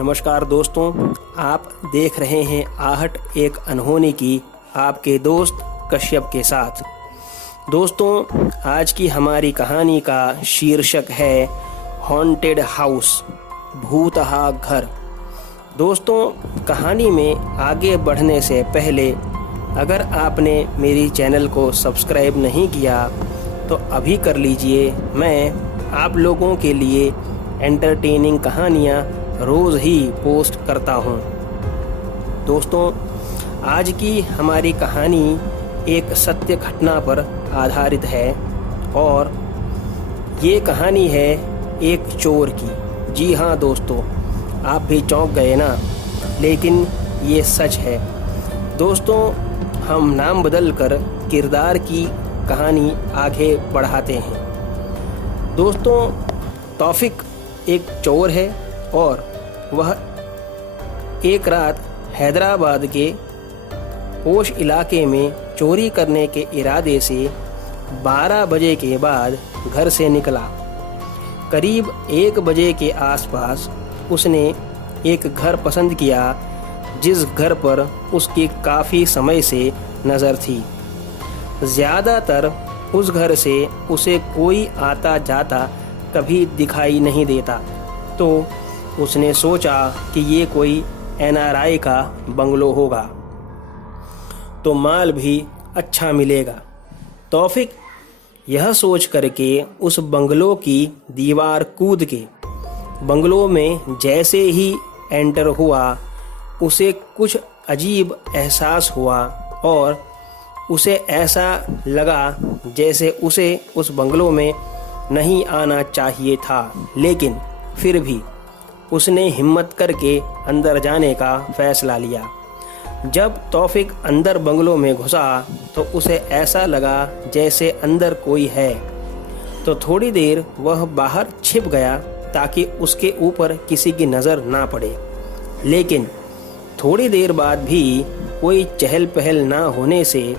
नमस्कार दोस्तों, आप देख रहे हैं आहट एक अनहोनी की, आपके दोस्त कश्यप के साथ। दोस्तों, आज की हमारी कहानी का शीर्षक है हॉन्टेड हाउस, भूतहा घर। दोस्तों, कहानी में आगे बढ़ने से पहले अगर आपने मेरी चैनल को सब्सक्राइब नहीं किया तो अभी कर लीजिए। मैं आप लोगों के लिए एंटरटेनिंग कहानियाँ रोज़ ही पोस्ट करता हूँ। दोस्तों, आज की हमारी कहानी एक सत्य घटना पर आधारित है और ये कहानी है एक चोर की। जी हाँ दोस्तों, आप भी चौंक गए ना, लेकिन ये सच है। दोस्तों, हम नाम बदल कर किरदार की कहानी आगे बढ़ाते हैं। दोस्तों, तौफिक एक चोर है और वह एक रात हैदराबाद के पोश इलाके में चोरी करने के इरादे से 12 बजे के बाद घर से निकला। करीब 1 बजे के आसपास उसने एक घर पसंद किया जिस घर पर उसकी काफ़ी समय से नज़र थी। ज़्यादातर उस घर से उसे कोई आता जाता कभी दिखाई नहीं देता, तो उसने सोचा कि ये कोई NRI का बंगलो होगा तो माल भी अच्छा मिलेगा। तौफिक यह सोच करके उस बंगलो की दीवार कूद के बंगलो में जैसे ही एंटर हुआ, उसे कुछ अजीब एहसास हुआ और उसे ऐसा लगा जैसे उसे उस बंगलो में नहीं आना चाहिए था, लेकिन फिर भी उसने हिम्मत करके अंदर जाने का फैसला लिया। जब तौफिक अंदर बंगलो में घुसा तो उसे ऐसा लगा जैसे अंदर कोई है, तो थोड़ी देर वह बाहर छिप गया ताकि उसके ऊपर किसी की नज़र ना पड़े। लेकिन थोड़ी देर बाद भी कोई चहल पहल ना होने से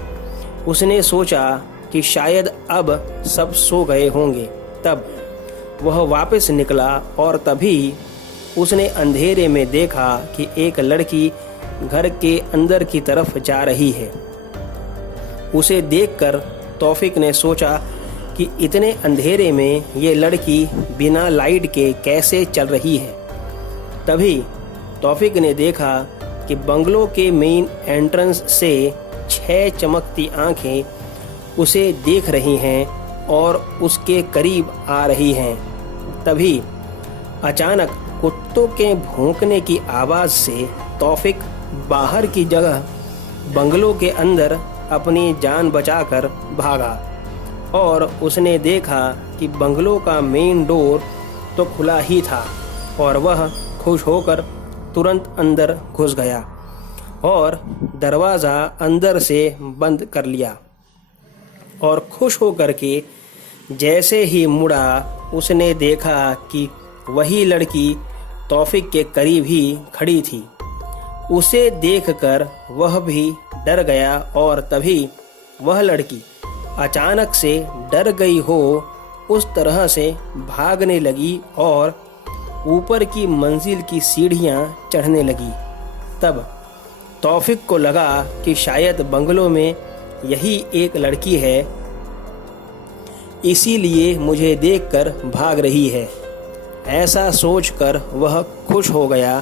उसने सोचा कि शायद अब सब सो गए होंगे। तब वह वापस निकला और तभी उसने अंधेरे में देखा कि एक लड़की घर के अंदर की तरफ जा रही है। उसे देखकर तौफिक ने सोचा कि इतने अंधेरे में ये लड़की बिना लाइट के कैसे चल रही है। तभी तौफिक ने देखा कि बंगलो के मेन एंट्रेंस से 6 चमकती आंखें उसे देख रही हैं और उसके करीब आ रही हैं। तभी अचानक कुत्तों के भौंकने की आवाज़ से तौफिक बाहर की जगह बंगलो के अंदर अपनी जान बचाकर भागा और उसने देखा कि बंगलो का मेन डोर तो खुला ही था और वह खुश होकर तुरंत अंदर घुस गया और दरवाज़ा अंदर से बंद कर लिया। और खुश होकर के जैसे ही मुड़ा, उसने देखा कि वही लड़की तौफिक के करीब ही खड़ी थी। उसे देखकर वह भी डर गया और तभी वह लड़की अचानक से डर गई हो उस तरह से भागने लगी और ऊपर की मंजिल की सीढ़ियां चढ़ने लगी। तब तौफिक को लगा कि शायद बंगलो में यही एक लड़की है, इसीलिए मुझे देखकर भाग रही है। ऐसा सोचकर वह खुश हो गया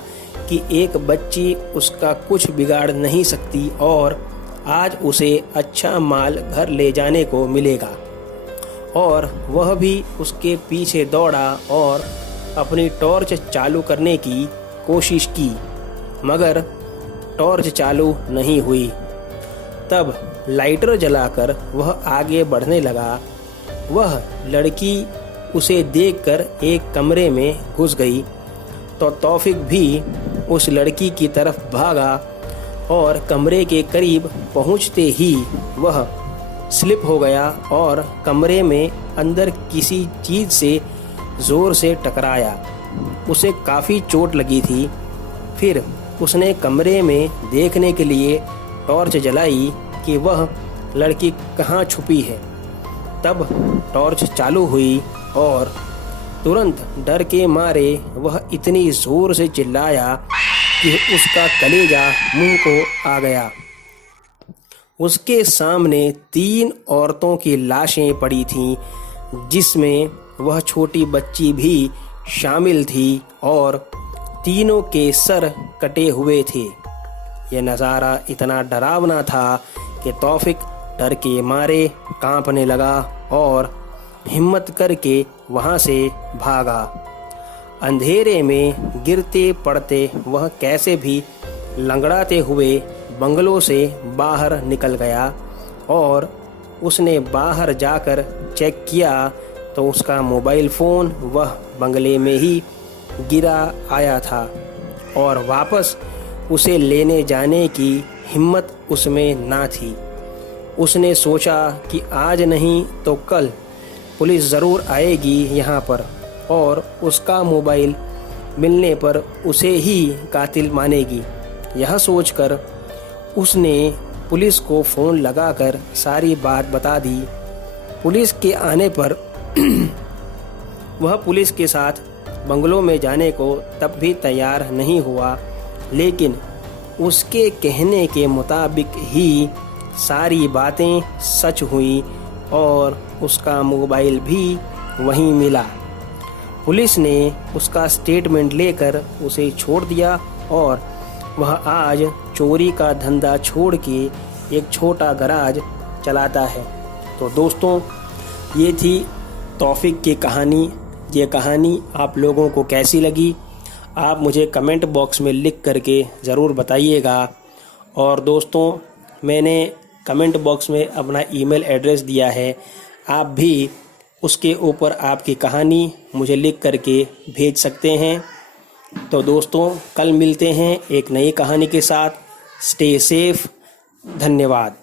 कि एक बच्ची उसका कुछ बिगाड़ नहीं सकती और आज उसे अच्छा माल घर ले जाने को मिलेगा। और वह भी उसके पीछे दौड़ा और अपनी टॉर्च चालू करने की कोशिश की, मगर टॉर्च चालू नहीं हुई। तब लाइटर जलाकर वह आगे बढ़ने लगा। वह लड़की उसे देखकर एक कमरे में घुस गई तो तौफिक भी उस लड़की की तरफ भागा और कमरे के करीब पहुंचते ही वह स्लिप हो गया और कमरे में अंदर किसी चीज़ से ज़ोर से टकराया। उसे काफ़ी चोट लगी थी। फिर उसने कमरे में देखने के लिए टॉर्च जलाई कि वह लड़की कहाँ छुपी है। तब टॉर्च चालू हुई और तुरंत डर के मारे वह इतनी जोर से चिल्लाया कि उसका कलेजा मुंह को आ गया। उसके सामने 3 औरतों की लाशें पड़ी थीं, जिसमें वह छोटी बच्ची भी शामिल थी और तीनों के सर कटे हुए थे। यह नज़ारा इतना डरावना था कि तौफिक डर के मारे कांपने लगा और हिम्मत करके वहाँ से भागा। अंधेरे में गिरते पड़ते वह कैसे भी लंगड़ाते हुए बंगलों से बाहर निकल गया और उसने बाहर जाकर चेक किया तो उसका मोबाइल फ़ोन वह बंगले में ही गिरा आया था और वापस उसे लेने जाने की हिम्मत उसमें ना थी। उसने सोचा कि आज नहीं तो कल पुलिस ज़रूर आएगी यहाँ पर और उसका मोबाइल मिलने पर उसे ही कातिल मानेगी। यह सोचकर उसने पुलिस को फ़ोन लगाकर सारी बात बता दी। पुलिस के आने पर वह पुलिस के साथ बंगलों में जाने को तब भी तैयार नहीं हुआ, लेकिन उसके कहने के मुताबिक ही सारी बातें सच हुई और उसका मोबाइल भी वहीं मिला। पुलिस ने उसका स्टेटमेंट लेकर उसे छोड़ दिया और वह आज चोरी का धंधा छोड़ के एक छोटा गराज चलाता है। तो दोस्तों, ये थी तौफिक की कहानी। ये कहानी आप लोगों को कैसी लगी आप मुझे कमेंट बॉक्स में लिख करके ज़रूर बताइएगा। और दोस्तों, मैंने कमेंट बॉक्स में अपना ईमेल एड्रेस दिया है, आप भी उसके ऊपर आपकी कहानी मुझे लिख करके भेज सकते हैं। तो दोस्तों, कल मिलते हैं एक नई कहानी के साथ। Stay safe. धन्यवाद।